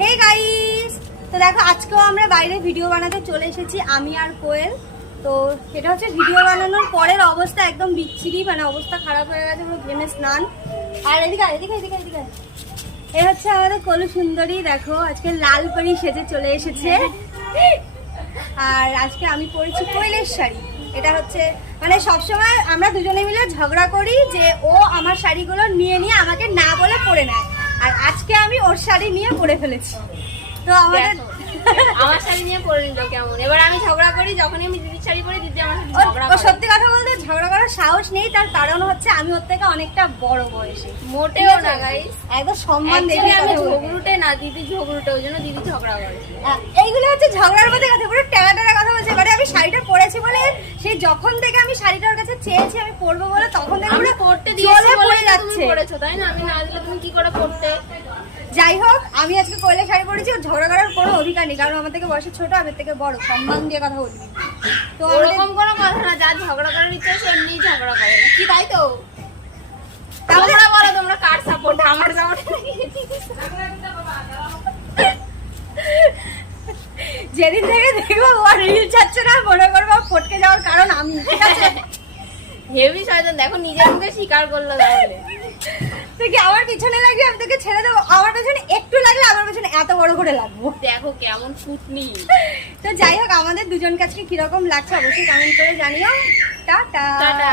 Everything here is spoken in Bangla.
হে গাইস, তো দেখো আজকেও আমরা বাইরে ভিডিও বানাতে চলে এসেছি আমি আর কোয়েল। তো এটা হচ্ছে ভিডিও বানানোর পরের অবস্থা একদম বিচ্ছিরি, মানে অবস্থা খারাপ হয়ে গেছে, পুরো ঘেমে স্নান। আর এদিকে এদিকে এদিকে এদিকে এ হচ্ছে আমাদের কলু সুন্দরী, দেখো আজকে লাল পরি সেজে চলে এসেছে। আর আজকে আমি পরেছি কোয়েলের শাড়ি। এটা হচ্ছে মানে সবসময় আমরা দুজনে মিলে ঝগড়া করি যে ও আমার শাড়িগুলো নিয়ে নিয়ে আমাকে না বলে পরে নেয়, আর আজকে আমি ওর শাড়ি নিয়ে পরে ফেলেছি। তো আমাদের আমার শাড়ি নিয়ে পরে নিল কেমন, এবার আমি ঝগড়া করি যখনই আমি দিদির শাড়ি পরে দিদি আমার সাথে ঝগড়া ও করে। সত্যি কথা বলতে ঝগড়া করার সাহস নেই, তার কারণ হচ্ছে আমি ওর থেকে অনেকটা বড় বয়সে। মোটেও না গাইস, একদম সম্মান দেখে আমি কথা বলবো। ঝগড়ুটে না, দিদি ঝগড়ুটে, ওই জন্য দিদি ঝগড়া করে। এইগুলো হচ্ছে ঝগড়ার মধ্যে কথা, পুরো টেরা টেরা কথা বলছে। এবারে আমি শাড়িটা পরেছি বলে, সেই যখন থেকে আমি শাড়িটা ওর কাছে চেয়েছি আমি পরবো বলে, তখন থেকে আমি পুরো পড়তে জ্বলে দিয়েছি বলে পড়ে তুমি যাচ্ছে। পড়েছো, তাই না? আমি না দিলে তুমি কি করে পড়তে? যাই হোক, আমি আজকে কোয়েলের শাড়ি পরেছি, ওর ঝগড়া করার কোনো অধিকার নেই, কারণ আমার থেকে বয়সে ছোট, আমার থেকে বড়, সম্মান দিয়ে কথা বলবি। তো ওরকম কোনো কথা না, যা ঝগড়া করার ইচ্ছা সে এমনি ঝগড়া করে, কি তাই তো? তাহলে তোমরা বলো তোমরা কার সাপোর্ট, আমার সাপোর্ট? যেদিন থেকে দেখবো ও রিল ছাড়ছে না, মনে করবো ফটকে যাওয়ার কারণ আমি, ঠিক আছে? হেভি শয়তান, দেখো নিজের মুখে স্বীকার করলো। তাহলে তুই কি আমার পিছনে লাগবি, আমি তোকে ছেড়ে দেবো? আমার পেছনে একটু লাগলে আমার পেছনে এত বড় করে লাগবো। দেখো কেমন ফুটনি। তো যাই হোক, আমাদের দুজন কাছে কিরকম লাগছে অবশ্যই কমেন্ট করে জানিও। টাটা। টাটা।